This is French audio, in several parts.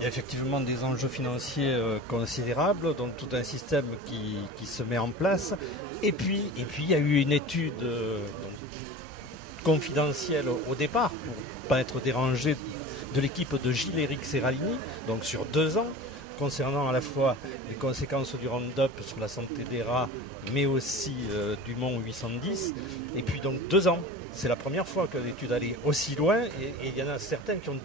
Il y a effectivement des enjeux financiers considérables, donc tout un système qui se met en place. Et puis il y a eu une étude confidentielle au départ, pour ne pas être dérangé, de l'équipe de Gilles-Éric Serralini, donc sur 2 ans, concernant à la fois les conséquences du Roundup sur la santé des rats, mais aussi du Mont 810. Et puis donc 2 ans. C'est la première fois que l'étude allait aussi loin, et il y en a certains qui ont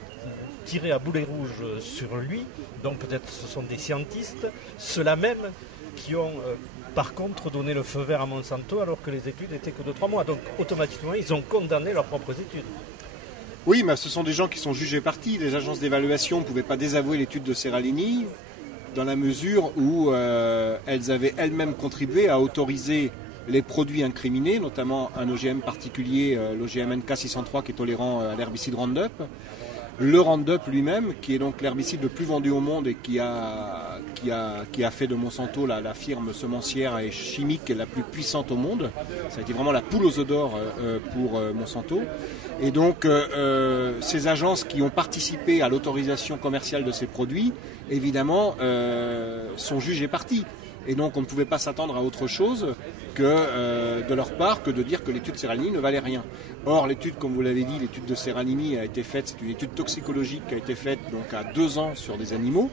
tiré à boulet rouge sur lui, donc peut-être ce sont des scientistes, ceux-là même qui ont par contre donné le feu vert à Monsanto alors que les études n'étaient que de 3 mois. Donc automatiquement ils ont condamné leurs propres études. Oui, mais ce sont des gens qui sont jugés partis. Les agences d'évaluation ne pouvaient pas désavouer l'étude de Serralini dans la mesure où elles avaient elles-mêmes contribué à autoriser les produits incriminés, notamment un OGM particulier, l'OGM NK603 qui est tolérant à l'herbicide Roundup. Le Roundup lui-même, qui est donc l'herbicide le plus vendu au monde et qui a fait de Monsanto la firme semencière et chimique la plus puissante au monde. Ça a été vraiment la poule aux œufs d'or pour Monsanto. Et donc, ces agences qui ont participé à l'autorisation commerciale de ces produits, évidemment, sont jugées parties. Et donc, on ne pouvait pas s'attendre à autre chose que de leur part que de dire que l'étude Serralini ne valait rien. Or, l'étude, comme vous l'avez dit, l'étude de Serralini a été faite, c'est une étude toxicologique qui a été faite donc à 2 ans sur des animaux.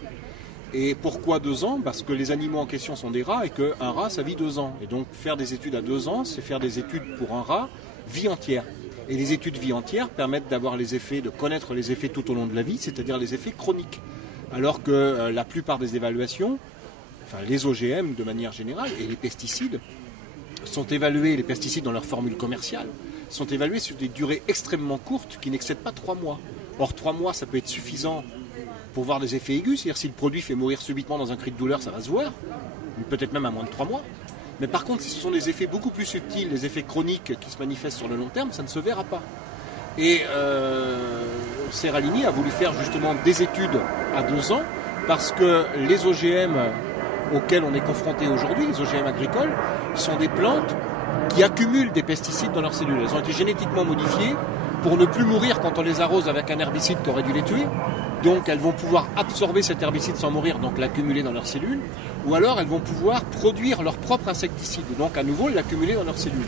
Et pourquoi 2 ans ? Parce que les animaux en question sont des rats et qu'un rat, ça vit 2 ans. Et donc, faire des études à 2 ans, c'est faire des études pour un rat vie entière. Et les études vie entière permettent d'avoir les effets, de connaître les effets tout au long de la vie, c'est-à-dire les effets chroniques. Alors que la plupart des évaluations, enfin les OGM de manière générale et les pesticides, sont évalués, les pesticides dans leur formule commerciale, sont évalués sur des durées extrêmement courtes qui n'excèdent pas 3 mois. Or 3 mois, ça peut être suffisant pour voir des effets aigus, c'est-à-dire si le produit fait mourir subitement dans un cri de douleur, ça va se voir, peut-être même à moins de 3 mois. Mais par contre, si ce sont des effets beaucoup plus subtils, des effets chroniques qui se manifestent sur le long terme, ça ne se verra pas. Et Serralini a voulu faire justement des études à 2 ans parce que les OGM auxquels on est confronté aujourd'hui, les OGM agricoles, sont des plantes qui accumulent des pesticides dans leurs cellules. Elles ont été génétiquement modifiées pour ne plus mourir quand on les arrose avec un herbicide qui aurait dû les tuer. Donc elles vont pouvoir absorber cet herbicide sans mourir, donc l'accumuler dans leurs cellules. Ou alors elles vont pouvoir produire leur propre insecticide, donc à nouveau l'accumuler dans leurs cellules.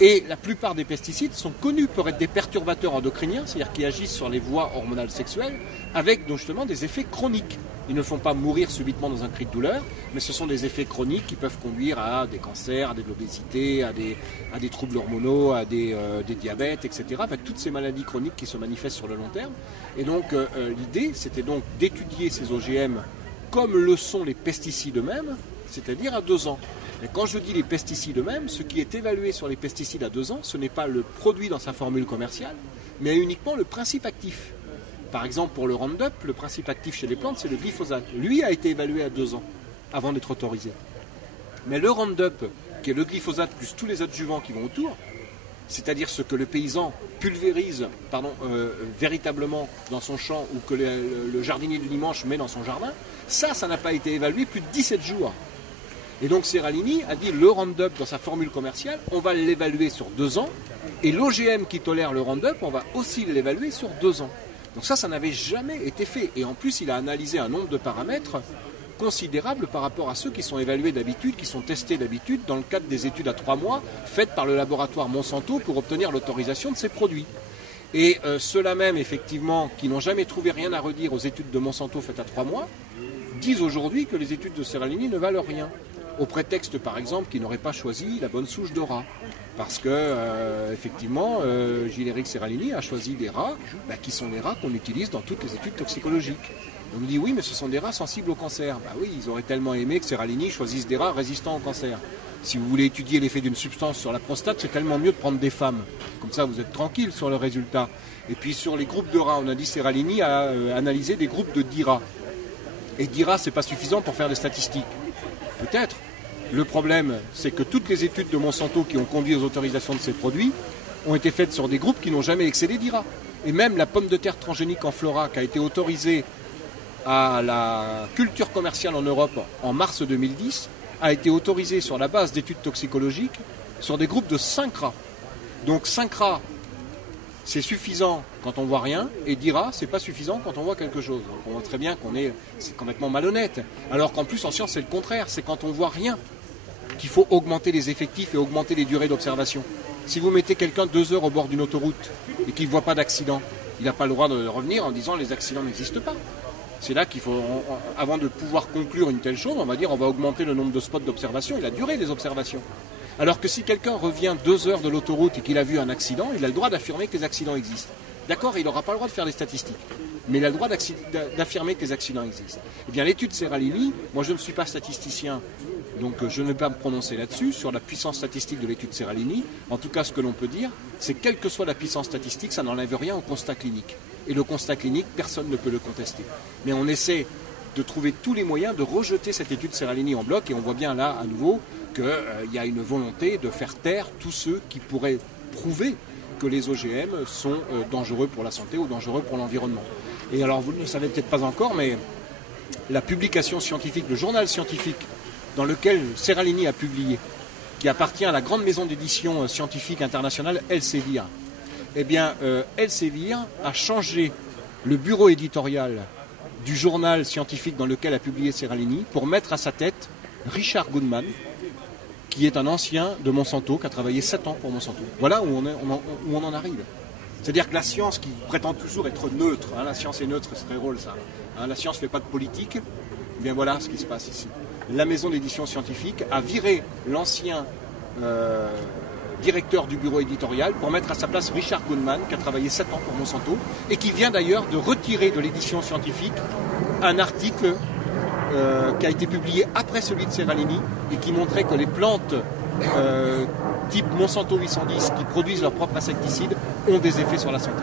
Et la plupart des pesticides sont connus pour être des perturbateurs endocriniens, c'est-à-dire qui agissent sur les voies hormonales sexuelles, avec donc justement des effets chroniques. Ils ne font pas mourir subitement dans un cri de douleur, mais ce sont des effets chroniques qui peuvent conduire à des cancers, à de l'obésité, à des troubles hormonaux, à des diabètes, etc. Avec toutes ces maladies chroniques qui se manifestent sur le long terme. Et donc l'idée, c'était donc d'étudier ces OGM comme le sont les pesticides eux-mêmes, c'est-à-dire à 2 ans. Et quand je dis les pesticides eux-mêmes, ce qui est évalué sur les pesticides à 2 ans, ce n'est pas le produit dans sa formule commerciale, mais uniquement le principe actif. Par exemple, pour le Roundup, le principe actif chez les plantes, c'est le glyphosate. Lui a été évalué à 2 ans avant d'être autorisé. Mais le Roundup, qui est le glyphosate plus tous les adjuvants qui vont autour, c'est-à-dire ce que le paysan pulvérise véritablement dans son champ ou que le jardinier du dimanche met dans son jardin, ça n'a pas été évalué plus de 17 jours. Et donc Serralini a dit le Roundup dans sa formule commerciale, on va l'évaluer sur 2 ans, et l'OGM qui tolère le Roundup, on va aussi l'évaluer sur 2 ans. Donc ça n'avait jamais été fait. Et en plus, il a analysé un nombre de paramètres considérables par rapport à ceux qui sont évalués d'habitude, qui sont testés d'habitude dans le cadre des études à 3 mois faites par le laboratoire Monsanto pour obtenir l'autorisation de ces produits. Et ceux-là même, effectivement, qui n'ont jamais trouvé rien à redire aux études de Monsanto faites à 3 mois, disent aujourd'hui que les études de Serralini ne valent rien. Au prétexte, par exemple, qu'il n'aurait pas choisi la bonne souche de rats. Parce que, effectivement, Gilles-Éric Serralini a choisi des rats qui sont les rats qu'on utilise dans toutes les études toxicologiques. On nous dit oui, mais ce sont des rats sensibles au cancer. Oui, ils auraient tellement aimé que Serralini choisisse des rats résistants au cancer. Si vous voulez étudier l'effet d'une substance sur la prostate, c'est tellement mieux de prendre des femmes. Comme ça, vous êtes tranquille sur le résultat. Et puis sur les groupes de rats, on a dit Serralini a analysé des groupes de 10 rats. Et 10 rats, c'est pas suffisant pour faire des statistiques. Peut-être. Le problème, c'est que toutes les études de Monsanto qui ont conduit aux autorisations de ces produits ont été faites sur des groupes qui n'ont jamais excédé 10 rats. Et même la pomme de terre transgénique en flora qui a été autorisée à la culture commerciale en Europe en mars 2010 a été autorisée sur la base d'études toxicologiques sur des groupes de 5 rats. Donc 5 rats, c'est suffisant quand on voit rien, et dira c'est pas suffisant quand on voit quelque chose. Donc on voit très bien c'est complètement malhonnête. Alors qu'en plus en science c'est le contraire, c'est quand on voit rien qu'il faut augmenter les effectifs et augmenter les durées d'observation. Si vous mettez quelqu'un 2 heures au bord d'une autoroute et qu'il ne voit pas d'accident, il n'a pas le droit de revenir en disant les accidents n'existent pas. C'est là qu'il faut, avant de pouvoir conclure une telle chose, on va dire on va augmenter le nombre de spots d'observation et la durée des observations. Alors que si quelqu'un revient 2 heures de l'autoroute et qu'il a vu un accident, il a le droit d'affirmer que les accidents existent. D'accord, il n'aura pas le droit de faire des statistiques, mais il a le droit d'affirmer que les accidents existent. Eh bien, l'étude Seralini, moi je ne suis pas statisticien, donc je ne vais pas me prononcer là-dessus, sur la puissance statistique de l'étude Seralini. En tout cas, ce que l'on peut dire, c'est que quelle que soit la puissance statistique, ça n'enlève rien au constat clinique. Et le constat clinique, personne ne peut le contester. Mais on essaie de trouver tous les moyens de rejeter cette étude Seralini en bloc, et on voit bien là, à nouveau, qu'il y a une volonté de faire taire tous ceux qui pourraient prouver que les OGM sont dangereux pour la santé ou dangereux pour l'environnement. Et alors, vous ne le savez peut-être pas encore, mais la publication scientifique, le journal scientifique dans lequel Seralini a publié, qui appartient à la grande maison d'édition scientifique internationale Elsevier, eh bien, Elsevier a changé le bureau éditorial du journal scientifique dans lequel a publié Seralini pour mettre à sa tête Richard Goodman, qui est un ancien de Monsanto, qui a travaillé 7 ans pour Monsanto. Voilà où on en arrive. C'est-à-dire que la science qui prétend toujours être neutre, la science est neutre, c'est très drôle ça, la science ne fait pas de politique, eh bien voilà ce qui se passe ici. La maison d'édition scientifique a viré l'ancien directeur du bureau éditorial pour mettre à sa place Richard Goodman, qui a travaillé 7 ans pour Monsanto, et qui vient d'ailleurs de retirer de l'édition scientifique un article qui a été publié après celui de Seralini et qui montrait que les plantes type Monsanto 810 qui produisent leurs propres insecticides ont des effets sur la santé.